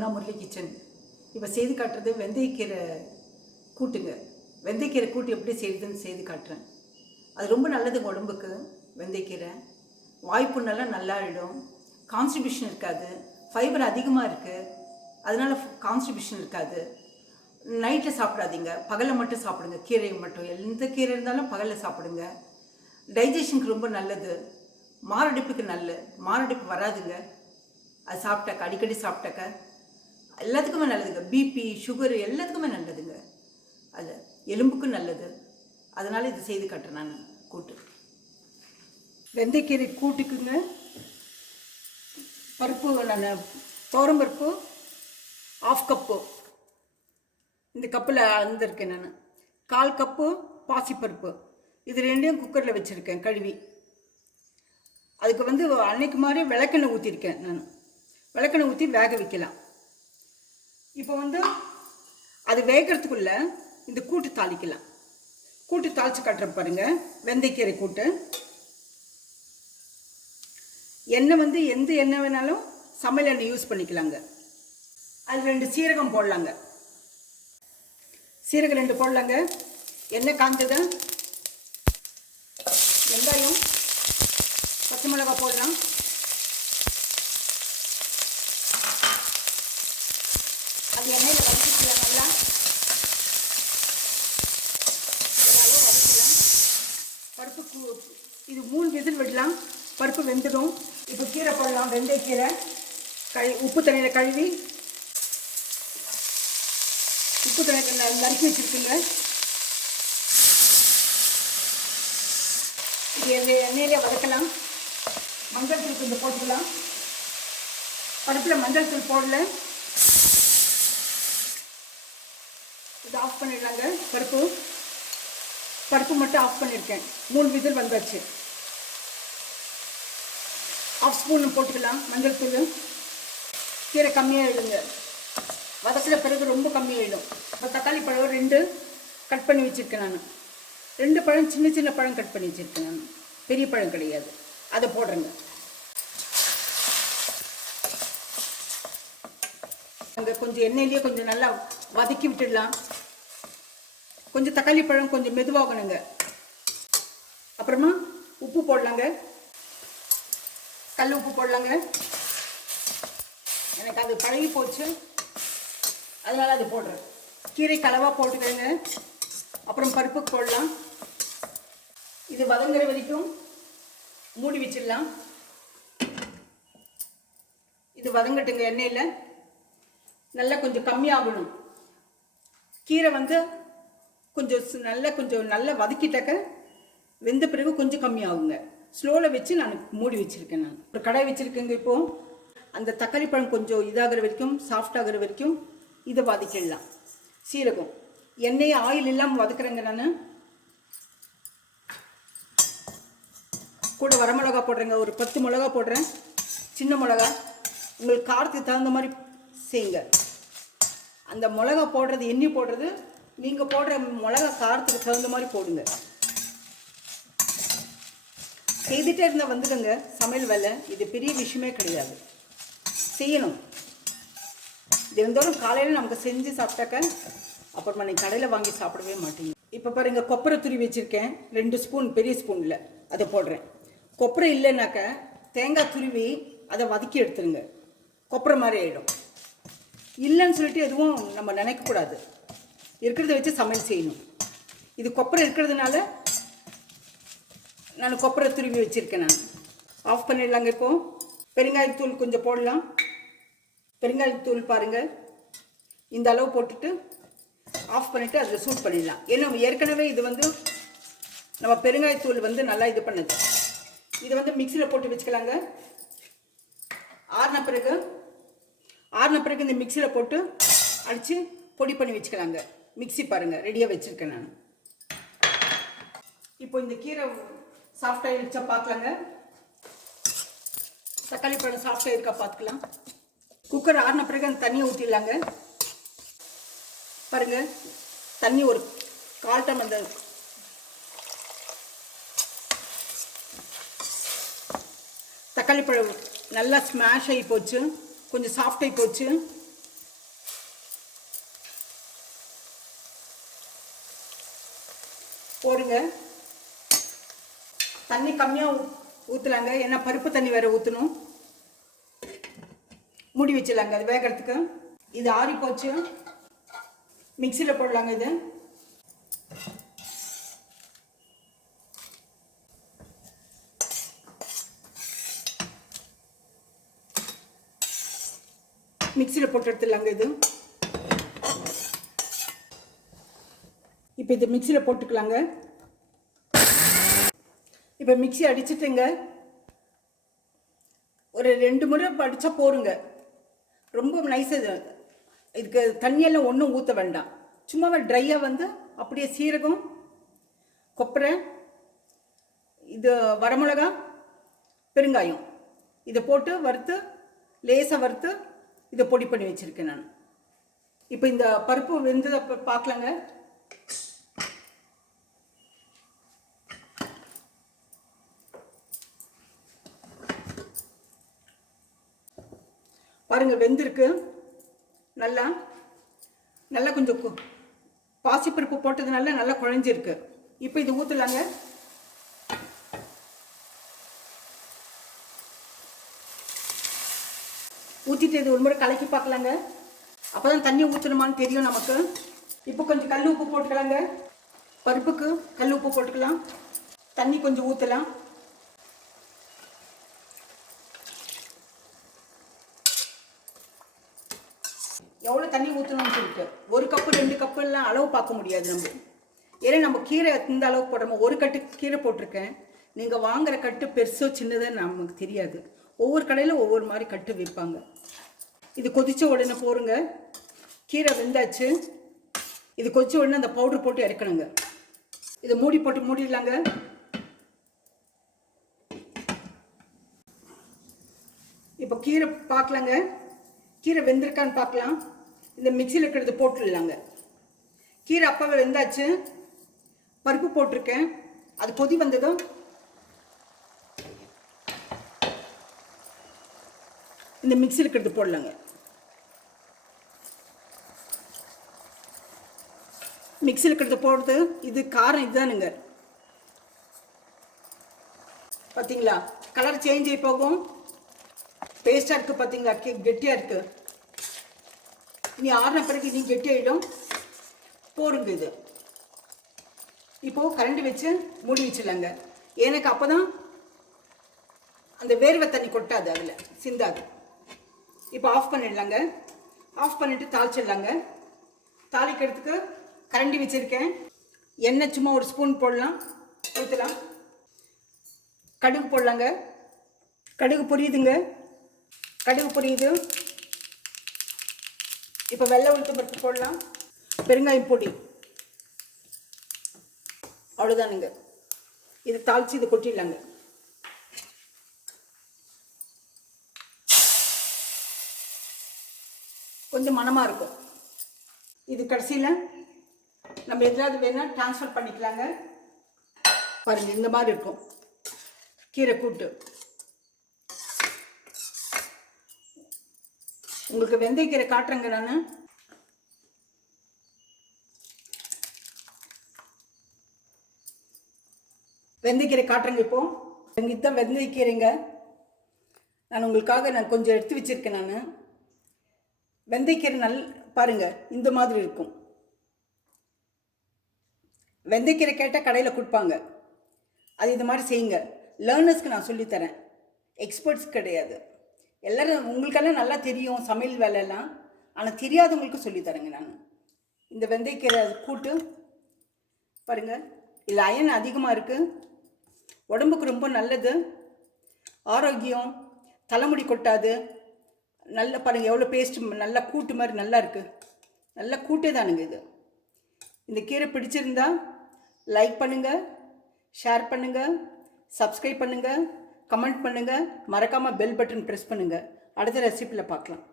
Yamuna Murali kitchen. இப்போ செய்து காட்டுறது வெந்தயக்கீரை கூட்டுங்க. வெந்தயக்கீரை கூட்டு எப்படி செய்யுதுன்னு செய்து காட்டுறேன். அது ரொம்ப நல்லதுங்க உடம்புக்கு. வெந்தயக்கீரை வாய்ப்புண்ணெல்லாம் நல்லா ஆகிடும். கான்ஸ்டிபியூஷன் இருக்காது. ஃபைபர் அதிகமாக இருக்குது, அதனால் கான்ஸ்டிபியூஷன் இருக்காது. நைட்டில் சாப்பிடாதீங்க, பகலில் மட்டும் சாப்பிடுங்க. கீரையை மட்டும், எந்த கீரை இருந்தாலும் பகலில் சாப்பிடுங்க. டைஜஷனுக்கு ரொம்ப நல்லது. மாரடைப்புக்கு மாரடைப்பு வராதுங்க அது சாப்பிட்டாக்க, அடிக்கடி சாப்பிட்டாக்க. எல்லாத்துக்குமே நல்லதுங்க. பிபி, சுகரு எல்லாத்துக்குமே நல்லதுங்க. அது எலும்புக்கும் நல்லது. அதனால் இது செய்து காட்டுறேன் நான். கூட்டு வெந்தயக்கீரை கூட்டுக்குங்க. பருப்பு நான் துவரம்பருப்பு 1/2 கப்பு இந்த கப்பில் அளந்துருக்கேன் நான். 1/4 கப்பு பாசிப்பருப்பு. இது ரெண்டையும் குக்கரில் வச்சுருக்கேன் கழுவி. அதுக்கு அன்னைக்கு மாதிரி விளக்கெண்ணெய் ஊற்றிருக்கேன் நான். விளக்கெண்ணெய் ஊற்றி வேக வைக்கலாம். இப்போ அது வேகிறதுக்குள்ளே இந்த கூட்டு தாளிக்கலாம். கூட்டு தாளித்து காட்டுற பாருங்கள். வெந்தயக்கீரை கூட்டு. எண்ணெய் எந்த எண்ணெய் வேணாலும் சமையல் எண்ணெய் யூஸ் பண்ணிக்கலாங்க. அது 2 சீரகம் போடலாங்க. சீரகம் 2 போடலாங்க. எண்ணெய் காஞ்சது. வெங்காயம், பச்சை மிளகாய் போடலாம். அது எண்ணெயில் வதக்கிக்கலாம். நல்லா வதக்கலாம். பருப்பு இது 3 விசில் விடலாம். பருப்பு வெந்துடும். இப்போ கீரை போடலாம். வெந்தயக்கீரை உப்பு தண்ணியில் கழுவி உப்பு தண்ணியில் நறுக்கி வச்சுருக்குங்க. இது எண்ணெயிலே வதக்கலாம். மஞ்சள் தூள் கொஞ்சம் போட்டுக்கலாம். பருப்பில் மஞ்சள் தூள் போடல. இது ஆஃப் பண்ணிடலாங்க. பருப்பு மட்டும் ஆஃப் பண்ணியிருக்கேன். 3 விசில் வந்தாச்சு. 1/2 ஸ்பூன் போட்டுக்கலாம் மஞ்சள் தூள். கீரை கம்மியாகிடுங்க. வதக்கிற பிறகு ரொம்ப கம்மியாகிடும். இப்போ தக்காளி பழம் 2 கட் பண்ணி வச்சுருக்கேன் நான். 2 பழம் சின்ன சின்ன பழம் கட் பண்ணி வச்சுருக்கேன் நான். பெரிய பழம் கிடையாது. அதை போடுறேங்க. அங்கே கொஞ்சம் எண்ணெயிலேயே கொஞ்சம் நல்லா வதக்கி விட்டுடலாம். கொஞ்சம் தக்காளி பழம் கொஞ்சம் மெதுவாகணுங்க. அப்புறமா உப்பு போடலாங்க. கல் உப்பு போடலாங்க. எனக்கு அது பழகி போச்சு, அதனால் அது போடுறேன். கீரை கலவாக போட்டுக்கோங்க. அப்புறம் பருப்பு போடலாம். இது வதங்குற வரைக்கும் மூடி வச்சிடலாம். இது வதங்கட்டுங்க. எண்ணெயில் நல்லா கொஞ்சம் கம்மியாகணும். கீரை கொஞ்சம் நல்லா வதக்கிட்டாக்க வெந்த பிறகு கொஞ்சம் கம்மியாகுங்க. ஸ்லோவில் வச்சு நான் மூடி வச்சுருக்கேன். நான் ஒரு கடாய் வச்சுருக்கேங்க. இப்போது அந்த தக்காளி பழம் கொஞ்சம் இதாகிற வரைக்கும், சாஃப்டாகிற வரைக்கும் இதை வதக்கிடலாம். சீரகம், எண்ணெயை ஆயில் இல்லாமல் வதக்குறேங்க நான். கூட வரமிளகா போடுறேங்க. ஒரு 10 மிளகா போடுறேன். சின்ன மிளகா. உங்களுக்கு காரத்துக்கு தகுந்த மாதிரி செய்யுங்க. அந்த மிளகா போடுறது, எண்ணி போடுறது நீங்கள் போடுற மிளகா காரத்துக்கு தகுந்த மாதிரி போடுங்க. செய்துகிட்டே இருந்தால் வந்துடுங்க சமையல் வேலை. இது பெரிய விஷயமே கிடையாது, செய்யணும். இது இருந்தாலும் காலையில் நமக்கு செஞ்சு சாப்பிட்டாக்க அப்புறமா நீங்கள் கடையில் வாங்கி சாப்பிடவே மாட்டீங்க. இப்போ பாருங்கள், கொப்பரை துருவி வச்சுருக்கேன். 2 ஸ்பூன், பெரிய ஸ்பூனில் அதை போடுறேன். கொப்பரை இல்லைனாக்க தேங்காய் துருவி அதை வதக்கி எடுத்துருங்க. கொப்பரை மாதிரி ஆகிடும். இல்லைன்னு சொல்லிட்டு எதுவும் நம்ம நினைக்கக்கூடாது. இருக்கிறத வச்சு சமையல் செய்யணும். இது கொப்பரை இருக்கிறதுனால நான் கொப்பரை துருவி வச்சுருக்கேன். நான் ஆஃப் பண்ணிடலாங்க. இப்போது பெருங்காயத்தூள் கொஞ்சம் போடலாம். பெருங்காயத்தூள் பாருங்கள், இந்த அளவு போட்டுட்டு ஆஃப் பண்ணிவிட்டு அதில் சூட் பண்ணிடலாம். ஏன்னா ஏற்கனவே இது நம்ம பெருங்காயத்தூள் நல்லா இது பண்ணுது. இது மிக்சியில் போட்டு வச்சுக்கலாங்க. ஆறின பிறகு இந்த மிக்சியில் போட்டு அடித்து பொடி பண்ணி வச்சுக்கலாங்க. மிக்சி பாருங்கள் ரெடியாக வச்சுருக்கேன் நான். இப்போ இந்த கீரை சாஃப்டாக இருக்கா பார்க்கலாங்க. தக்காளி பழம் சாஃப்டாக இருக்கா பார்த்துக்கலாம். குக்கர் ஆறின பிறகு அந்த தண்ணியை ஊற்றிடலாங்க. பாருங்கள், தண்ணி ஒரு 1/4 டம்ளர். அந்த தக்காளி பழம் நல்லா ஸ்மாஷ் ஆகி போச்சு, கொஞ்சம் சாஃப்ட் ஆகி போச்சு. தண்ணி கம்மியாக ஊற்றலாங்க, ஏன்னா பருப்பு தண்ணி வேறு ஊற்றணும். மூடி வச்சிடலாங்க அது வேகிறதுக்கு. இது ஆறி போச்சு, மிக்சியில் போடலாங்க. இது மிக்சியில் போட்டு எடுத்துடலாங்க. இது இப்போ இது மிக்சியில் போட்டுக்கலாங்க. இப்போ மிக்சி அடிச்சுட்டுங்க, ஒரு 2 முறை அடித்தா போருங்க. ரொம்ப நைஸாக இதுக்கு தண்ணியெல்லாம் ஒன்றும் ஊற்ற வேண்டாம். சும்மாவே ட்ரையாக வந்து அப்படியே சீரகம், கொப்பரை, இது வரமிளகா, பெருங்காயம் இதை போட்டு வறுத்து லேசாக வறுத்து இதை பொடி பண்ணி வச்சுருக்கேன் நான். இப்போ இந்த பருப்பு வெந்ததை பார்க்கலாங்க. பாருங்கள், வெந்திருக்கு. நல்லா நல்லா கொஞ்சம் பாசிப்பருப்பு போட்டதுனால நல்லா குழஞ்சிருக்கு. இப்போ இது ஊற்றலாங்க. ஊற்றிட்டு இது ஒரு முறை கலக்கி பார்க்கலாங்க. அப்போ தான் தண்ணி ஊற்றணுமான்னு தெரியும் நமக்கு. இப்போ கொஞ்சம் கல் உப்பு போட்டுக்கலாங்க. பருப்புக்கு கல் உப்பு போட்டுக்கலாம். தண்ணி கொஞ்சம் ஊற்றலாம். எவ்வளோ தண்ணி ஊற்றணும்னு சொல்லிட்டு 1 கப்பு 2 கப்புலாம் அளவு பார்க்க முடியாது நம்ம. ஏன்னா நம்ம கீரை இந்த அளவு போடுறோம். 1 கட்டு கீரை போட்டிருக்கேன். நீங்கள் வாங்குகிற கட்டு பெருசோ சின்னதாக நமக்கு தெரியாது. ஒவ்வொரு கடையில் ஒவ்வொரு மாதிரி கட்டு விற்பாங்க. இது கொதித்த உடனே போருங்க. கீரை வெந்தாச்சு. இது கொதித்த உடனே அந்த பவுட்ரு போட்டு இறக்கணுங்க. இதை மூடி போட்டு மூடிடலாங்க. இப்போ கீரை பார்க்கலாங்க. கீரை வெந்திருக்கான்னு பார்க்கலாம். இந்த மிக்சியில் இருக்கிறது போட்டுடலாங்க. கீரை அப்போவே வெந்தாச்சு. பருப்பு போட்டிருக்கேன். அது கொதி வந்ததும் இந்த மிக்சியில் இருக்கிறது போடலாங்க. மிக்சியில் இருக்கிறது போடுறது. இது காரம் இதுதானுங்க. பார்த்தீங்களா, கலர் சேஞ்ச் ஆகி போகும். பேஸ்ட்டாக இருக்குது. பார்த்தீங்களா, கெட்டியாக இருக்குது. இனி ஆறின பிறகு இனி கெட்டியாயிடும். போருங்க இது. இப்போது கரண்டி வச்சு மூடி வச்சிடலாங்க. எனக்கு அப்போ தான் அந்த வேர்வை தண்ணி கொட்டாது, அதில் சிந்தாது. இப்போ ஆஃப் பண்ணிடலாங்க. ஆஃப் பண்ணிவிட்டு தாளிச்சிடலாங்க. தாளிக்கிறதுக்கு கரண்டி வச்சுருக்கேன். எண்ணெய் சும்மா 1 ஸ்பூன் போடலாம், ஊற்றலாம். கடுகு போடலாங்க. கடுகு பொரியுதுங்க. கடுகு பொரியுது. இப்போ வெள்ளை உளுத்தம் பருப்பு போடலாம். பெருங்காயம் பொடி. அவ்வளோதானுங்க. இது தாளித்து இது கொட்டிடலாங்க. கொஞ்சம் மணமாக இருக்கும். இது கடைசியில் நம்ம எதாவது வேணால் ட்ரான்ஸ்ஃபர் பண்ணிக்கலாங்க. பாருங்கள், இந்த மாதிரி இருக்கும் கீரை கூட்டு. உங்களுக்கு வெந்தயக்கீரை காட்டுறேங்க நான். வெந்தயக்கீரை காட்டுறேங்க. இப்போது இதுதான் வெந்தயக்கீரைங்க. நான் உங்களுக்காக கொஞ்சம் எடுத்து வச்சுருக்கேன். நான் வெந்தயக்கீரை பாருங்கள், இந்த மாதிரி இருக்கும். வெந்தயக்கீரை கேட்டால் கடையில் கொடுப்பாங்க. அது இது மாதிரி செய்யுங்க. லேர்னர்ஸ்க்கு நான் சொல்லித்தரேன், எக்ஸ்பர்ட்ஸ் கிடையாது. எல்லோரும் உங்களுக்கெல்லாம் நல்லா தெரியும் சமையல் வேலையெல்லாம். ஆனால் தெரியாதவங்களுக்கு சொல்லித்தரேங்க நான். இந்த வெந்தயக்கீரை கூட்டு பாருங்கள், இதில் அயன் அதிகமாக இருக்குது. உடம்புக்கு ரொம்ப நல்லது, ஆரோக்கியம், தலைமுடி கொட்டாது. நல்ல பாருங்கள் எவ்வளோ பேஸ்ட்டு, நல்லா கூட்டு மாதிரி நல்லா இருக்குது. நல்ல கூட்டே தானுங்க இது. இந்த கீரை பிடிச்சிருந்தா லைக் பண்ணுங்கள், ஷேர் பண்ணுங்கள், சப்ஸ்கிரைப் பண்ணுங்கள், கமெண்ட் பண்ணுங்கள். மறக்காமல் பெல் பட்டன் ப்ரெஸ் பண்ணுங்கள். அடுத்த ரெசிப்பியில் பார்க்கலாம்.